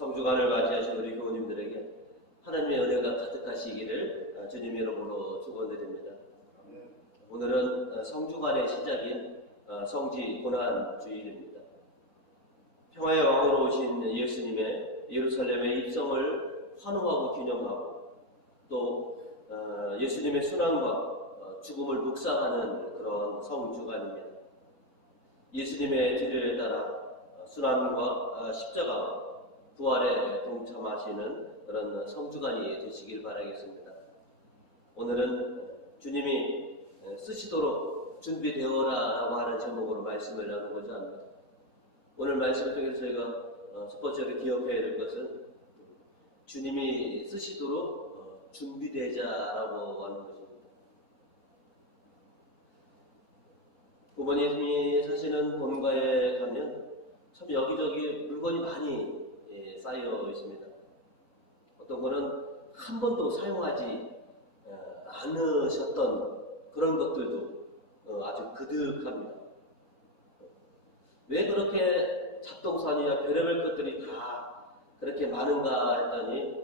성주간을 맞이하신 우리 교우님들에게 하나님의 은혜가 가득하시기를 주님 이름으로 축원드립니다. 오늘은 성주간의 시작인 성지 고난주일입니다. 평화의 왕으로 오신 예수님의 예루살렘의 입성을 환호하고 기념하고 또 예수님의 순환과 죽음을 묵상하는 그런 성주간입니다. 예수님의 뒤를 따라 순환과 십자가와 부활에 동참하시는 그런 성주간이 되시길 바라겠습니다. 오늘은 주님이 쓰시도록 준비되어라라고 하는 제목으로 말씀을 나누고자 합니다. 오늘 말씀을 통해서 저희가 첫 번째로 기억해야 될 것은 주님이 쓰시도록 준비되자라고 하는 것입니다. 부모님이 사시는 본가에 가면 참 여기저기 물건이 많이 쌓여 있습니다. 어떤 거는 한 번도 사용하지 않으셨던 그런 것들도 아주 그득합니다. 왜 그렇게 잡동사니와 별의별 것들이 다 그렇게 많은가 했더니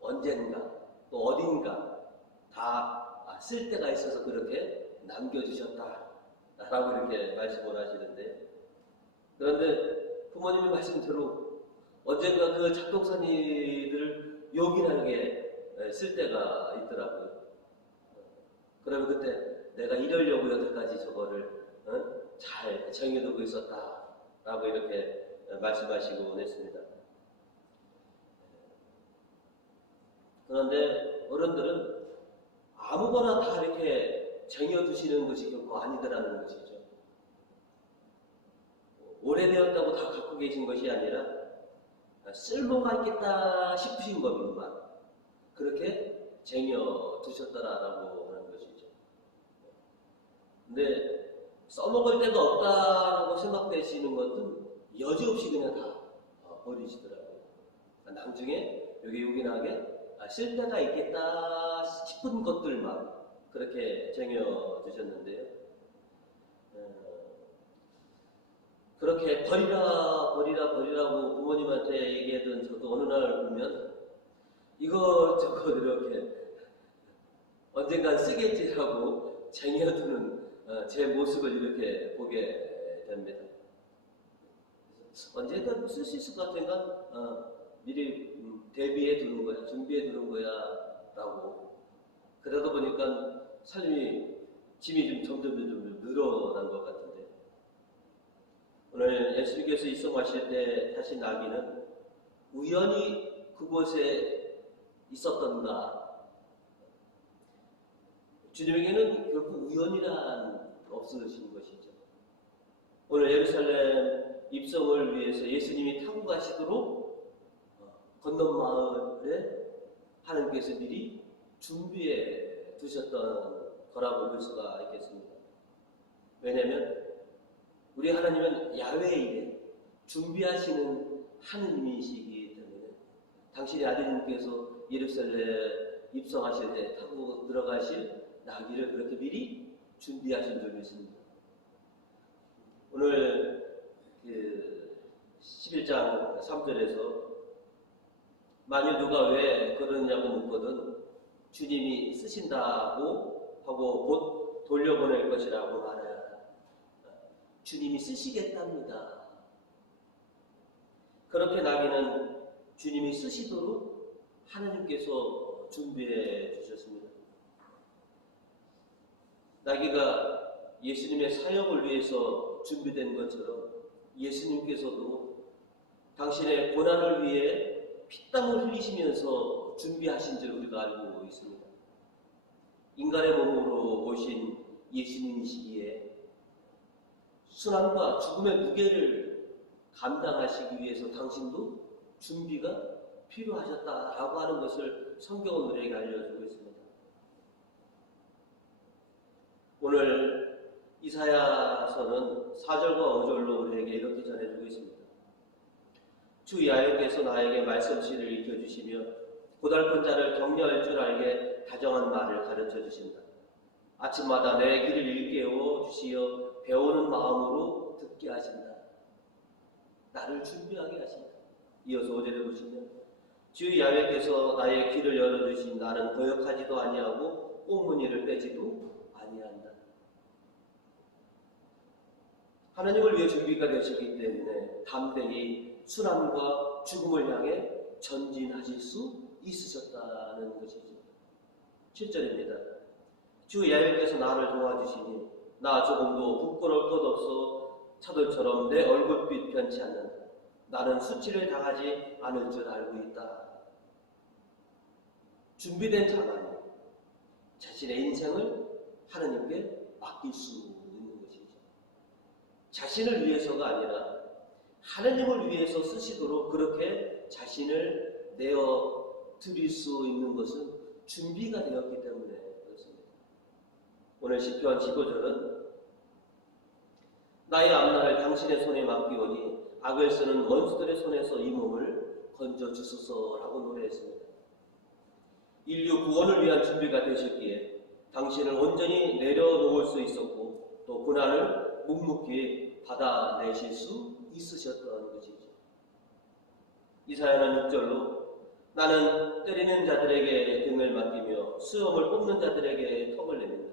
언젠가 또 어딘가 다 쓸 데가 있어서 그렇게 남겨주셨다라고 이렇게 말씀을 하시는데, 그런데 부모님의 말씀대로 언젠가 그 잡동사니들을 요긴하게 쓸 때가 있더라고요. 그러면 그때 내가 이러려고 여태까지 저거를 잘 쟁여두고 있었다라고 이렇게 말씀하시곤 했습니다. 그런데 어른들은 아무거나 다 이렇게 쟁여두시는 것이 결코 아니더라는 것이죠. 오래되었다고 다 갖고 계신 것이 아니라 쓸모가 있겠다 싶으신 것만 그렇게 쟁여두셨더라라고 하는 것이죠. 근데 써먹을 데가 없다라고 생각되시는 것은 여지없이 그냥 다 버리시더라고요. 나중에 여기 요긴하게 쓸 데가 있겠다 싶은 것들만 그렇게 쟁여두셨는데요. 그렇게 버리라고 부모님한테 얘기하던 저도 어느 날 보면 이것저것 이렇게 언젠간 쓰겠지라고 쟁여두는 제 모습을 이렇게 보게 됩니다. 언젠간 쓸 수 있을 것 같으니까 미리 대비해 두는 거야, 준비해 두는 거야 라고. 그러다 보니까 삶이 짐이 좀 점점 늘어난 것 같은데, 오늘 예수님께서 입성하실 때 타신 나귀는 우연히 그곳에 있었던가? 주님에게는 결국 우연이란 없으신 것이죠. 오늘 예루살렘 입성을 위해서 예수님이 타고 가시도록 건넌 마을에 하나님께서 미리 준비해 두셨던 거라고 볼 수가 있겠습니다. 왜냐하면 우리 하나님은 야훼일에 준비하시는 하느님이시기 때문에 당신의 아드님께서 예루살렘 입성하실 때 타고 들어가실 나귀를 그렇게 미리 준비하신 줄을 믿습니다. 오늘 11장 3절에서 만일 누가 왜 그러느냐고 묻거든 주님이 쓰신다고 하고 곧 돌려보낼 것이라고 말해야 주님이 쓰시겠답니다. 그렇게 나귀는 주님이 쓰시도록 하나님께서 준비해 주셨습니다. 나귀가 예수님의 사역을 위해서 준비된 것처럼 예수님께서도 당신의 고난을 위해 피땀을 흘리시면서 준비하신 줄 우리가 알고 있습니다. 인간의 몸으로 오신 예수님이시기에 순환과 죽음의 무게를 감당하시기 위해서 당신도 준비가 필요하셨다라고 하는 것을 성경은 우리에게 알려주고 있습니다. 오늘 이사야서는 4절과 5절로 우리에게 이렇게 전해주고 있습니다. 주 야훼께서 나에게 말씀씨를 익혀주시며 고달픈 자를 격려할 줄 알게 다정한 말을 가르쳐 주신다. 아침마다 내 귀를 일깨워 주시어 배우는 마음으로 듣게 하신다. 나를 준비하게 하신다. 이어서 5절에 보시면 주 야훼께서 나의 귀를 열어주신 나는 거역하지도 아니하고 꽁무니를 빼지도 아니한다. 하나님을 위해 준비가 되셨기 때문에 담대히 순환과 죽음을 향해 전진하실 수 있으셨다는 것이죠. 7절입니다. 주 야훼께서 나를 도와주시니 나 조금도 부끄러울 것 없어 차돌처럼 내 얼굴빛 변치 않는다. 나는 수치를 당하지 않을 줄 알고 있다. 준비된 자만이 자신의 인생을 하나님께 맡길 수 있는 것이죠. 자신을 위해서가 아니라 하나님을 위해서 쓰시도록 그렇게 자신을 내어 드릴 수 있는 것은 준비가 되었기 때문에 그렇습니다. 오늘 시편 15절은 나의 앞날을 당신의 손에 맡기오니 악을 쓰는 원수들의 손에서 이 몸을 건져주소서라고 노래했습니다. 인류 구원을 위한 준비가 되셨기에 당신을 온전히 내려놓을 수 있었고 또 고난을 묵묵히 받아내실 수 있으셨던 것이죠. 이사야는 6절로 나는 때리는 자들에게 등을 맡기며 수염을 뽑는 자들에게 턱을 내민다.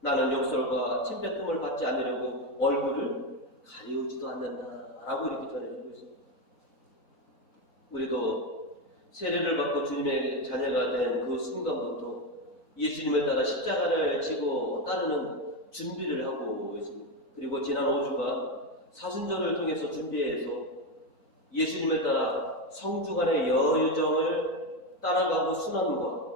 나는 욕설과 침뱉음을 받지 않으려고 얼굴을 가리우지도 않는다 라고 이렇게 전해주고 있습니다. 우리도 세례를 받고 주님의 자녀가 된 그 순간부터 예수님을 따라 십자가를 지고 따르는 준비를 하고 있습니다. 그리고 지난 5주간 사순절을 통해서 준비해서 예수님을 따라 성주간의 여정을 따라가고 순환과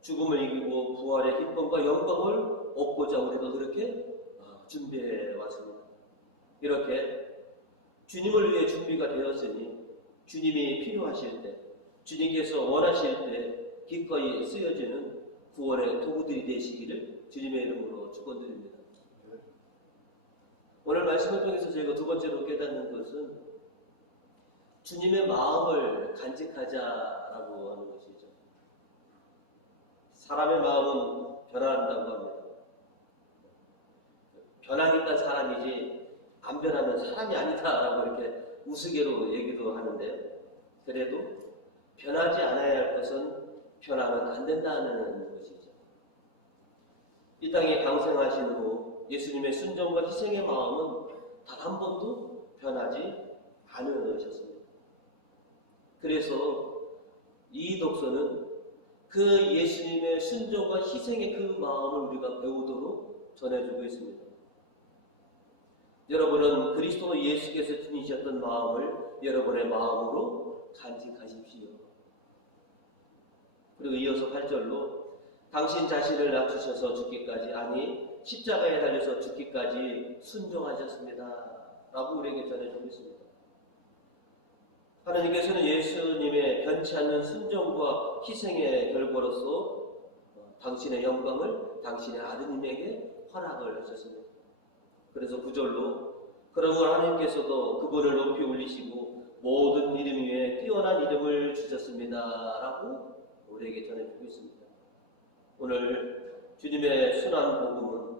죽음을 이기고 부활의 기쁨과 영광을 얻고자 우리도 그렇게 준비해 왔습니다. 이렇게 주님을 위해 준비가 되었으니 주님이 필요하실 때, 주님께서 원하실 때 기꺼이 쓰여지는 구원의 도구들이 되시기를 주님의 이름으로 축원드립니다. 오늘 말씀을 통해서 저희가 두 번째로 깨닫는 것은 주님의 마음을 간직하자라고 하는 것이죠. 사람의 마음은 변한다고 합니다. 변하니까 사람이지 안 변하면 사람이 아니다라고 이렇게 우스개로 얘기도 하는데요. 그래도 변하지 않아야 할 것은 변하면 안 된다는 것이죠. 이 땅에 강생하신 후 예수님의 순종과 희생의 마음은 단 한 번도 변하지 않으셨습니다. 그래서 이 독서는 그 예수님의 순종과 희생의 그 마음을 우리가 배우도록 전해주고 있습니다. 여러분은 그리스도 예수께서 지니셨던 마음을 여러분의 마음으로 간직하십시오. 그리고 이어서 8절로 당신 자신을 낮추셔서 죽기까지 아니 십자가에 달려서 죽기까지 순종하셨습니다. 라고 우리에게 전해주고 있습니다. 하나님께서는 예수님의 변치 않는 순종과 희생의 결과로서 당신의 영광을 당신의 아드님에게 허락을 하셨습니다. 그래서 9절로 그러므로 하나님께서도 그분을 높이 올리시고 모든 이름 위에 뛰어난 이름을 주셨습니다. 라고 우리에게 전해주고 있습니다. 오늘 주님의 순환 복음은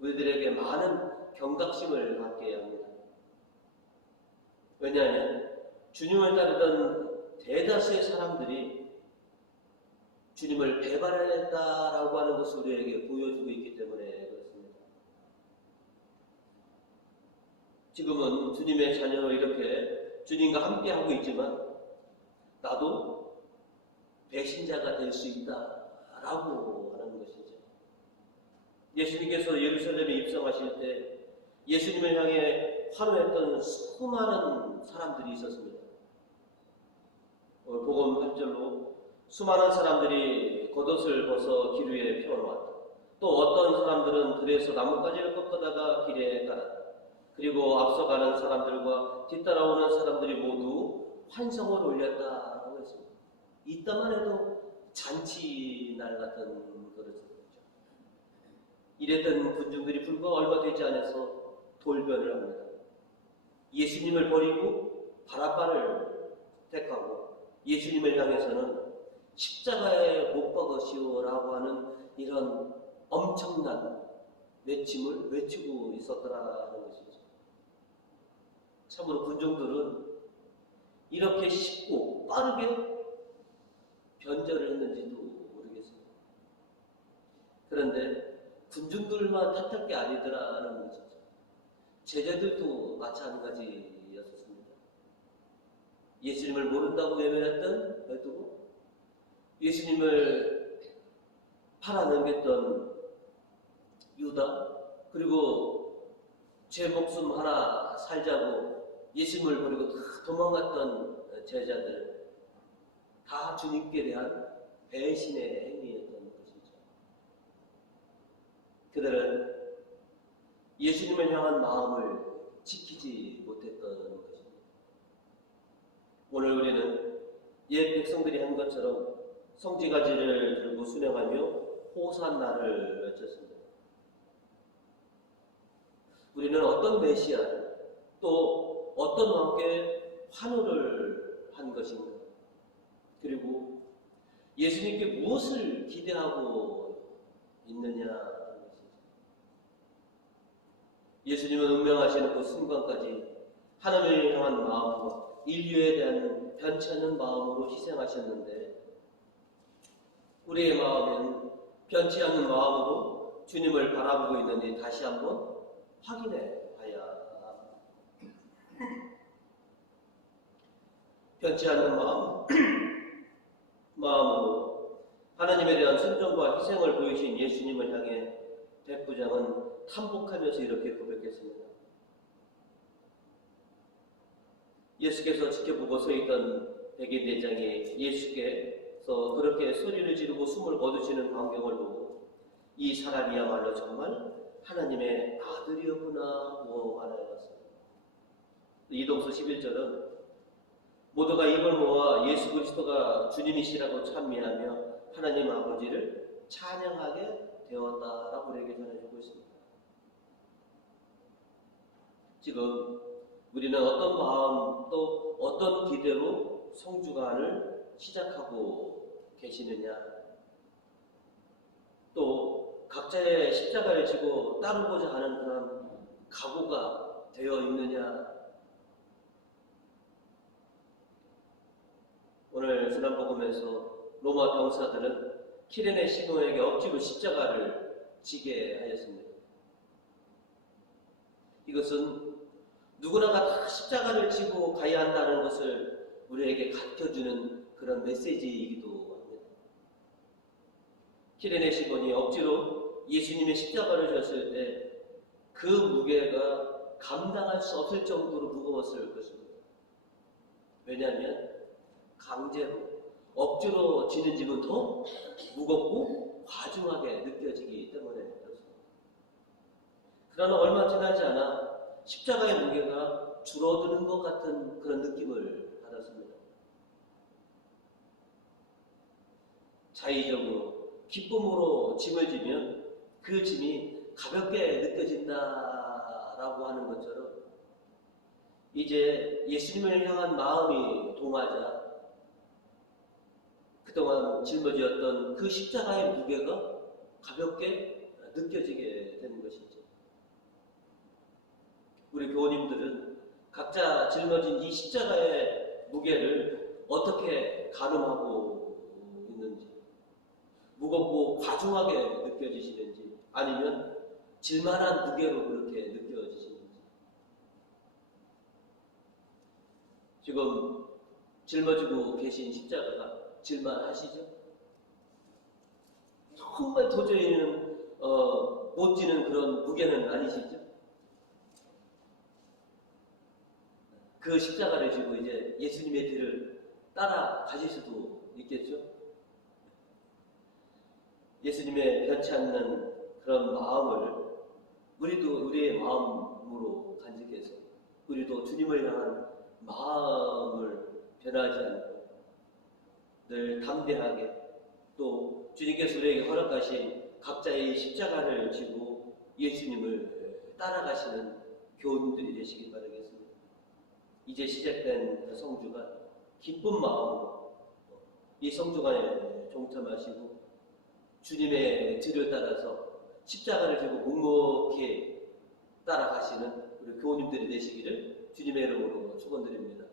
우리들에게 많은 경각심을 갖게 합니다. 왜냐하면 주님을 따르던 대다수의 사람들이 주님을 배반했다라고 하는 것을 우리에게 보여주고 있기 때문에 그렇습니다. 지금은 주님의 자녀로 이렇게 주님과 함께하고 있지만 나도 배신자가 될 수 있다라고 하는 것이죠. 예수님께서 예루살렘에 입성하실 때 예수님을 향해 환호했던 수많은 사람들이 있었습니다. 복음 8절로 수많은 사람들이 겉옷을 벗어 길 위에 펴놓았다. 또 어떤 사람들은 들에서 나뭇가지를 꺾어다가 길에 깔았다. 그리고 앞서가는 사람들과 뒤따라오는 사람들이 모두 환성을 올렸다고 했습니다. 이따만 해도 잔치날 같은 그릇이었죠. 이랬던 군중들이 불과 얼마 되지 않아서 돌변을 합니다. 예수님을 버리고 바라바를 택하고 예수님을 향해서는 십자가에 못 박으시오라고 하는 이런 엄청난 외침을 외치고 있었더라는 것이죠. 참으로 군중들은 이렇게 쉽고 빠르게 변절을 했는지도 모르겠어요. 그런데 군중들만 탓할 게 아니더라는 것이죠. 제자들도 마찬가지였습니다. 예수님을 모른다고 외면했던 베드로, 예수님을 팔아넘겼던 유다, 그리고 제 목숨 하나 살자고 예수님을 버리고 다 도망갔던 제자들, 다 주님께 대한 배신의 행위였던 것이죠. 그들은 예수님을 향한 마음을 지키지 못했던 것입니다. 오늘 우리는 옛 백성들이 한 것처럼 성지가지를 들고 순행하며 호산나를 외쳤습니다. 우리는 어떤 메시아, 또 어떤 왕께 환호를 한 것인가? 그리고 예수님께 무엇을 기대하고 있느냐 하는 것이죠. 예수님은 운명하시는 그 순간까지 하나님을 향한 마음과 인류에 대한 변치 않는 마음으로 희생하셨는데, 우리의 마음은 변치 않는 마음으로 주님을 바라보고 있는지 다시 한번 확인해 봐야 합니다. 변치 않는 마음으로 하나님에 대한 순종과 희생을 보이신 예수님을 향해 백부장은 탐복하면서 이렇게 고백했습니다. 예수께서 지켜보고 서 있던 백인 대장이 예수께서 그렇게 소리를 지르고 숨을 거두시는 광경을 보고 이 사람이야말로 정말 하나님의 아들이었구나 하고 말하였습니다. 이동서 11절은 모두가 입을 모아 예수 그리스도가 주님이시라고 찬미하며 하나님 아버지를 찬양하게 되었다라고 우리에게 전해주고 있습니다. 지금 우리는 어떤 마음 또 어떤 기대로 성주간을 시작하고 계시느냐, 또 각자의 십자가를 지고 따르고자 하는 그런 각오가 되어 있느냐. 오늘 지난복음에서 로마 병사들은 키레네 시몬에게 억지로 십자가를 지게 하였습니다. 이것은 누구나가 다 십자가를 지고 가야 한다는 것을 우리에게 가르쳐주는 그런 메시지이기도 합니다. 키레네 시몬이 억지로 예수님의 십자가를 졌을 때 그 무게가 감당할 수 없을 정도로 무거웠을 것입니다. 왜냐하면 강제로 억지로 지는 짐은 더 무겁고 과중하게 느껴지기 때문에 그렇습니다. 그러나 얼마 지나지 않아 십자가의 무게가 줄어드는 것 같은 그런 느낌을 받았습니다. 자의적으로 기쁨으로 짐을 지면 그 짐이 가볍게 느껴진다라고 하는 것처럼 이제 예수님을 향한 마음이 동하자 그동안 짊어지었던 그 십자가의 무게가 가볍게 느껴지게 되는 것이죠. 우리 교우님들은 각자 짊어진 이 십자가의 무게를 어떻게 가늠하고 있는지, 무겁고 과중하게 느껴지시는지, 아니면 질만한 무게로 그렇게 느껴지시는지. 지금 짊어지고 계신 십자가가 질만하시죠? 정말 도저히는 못 지는 그런 무게는 아니시죠? 그 십자가를 지고 이제 예수님의 뒤를 따라가실 수도 있겠죠? 예수님의 변치 않는 그런 마음을 우리도 우리의 마음으로 간직해서 우리도 주님을 향한 마음을 변하지 않고 늘 담대하게, 또 주님께서 우리에게 허락하신 각자의 십자가를 지고 예수님을 따라가시는 교우님들이 되시길 바라겠습니다. 이제 시작된 그 성주간 기쁜 마음으로 이 성주간에 동참하시고 주님의 뒤를 따라서 십자가를 지고 묵묵히 따라가시는 우리 교우님들이 되시기를 주님의 이름으로 축원드립니다.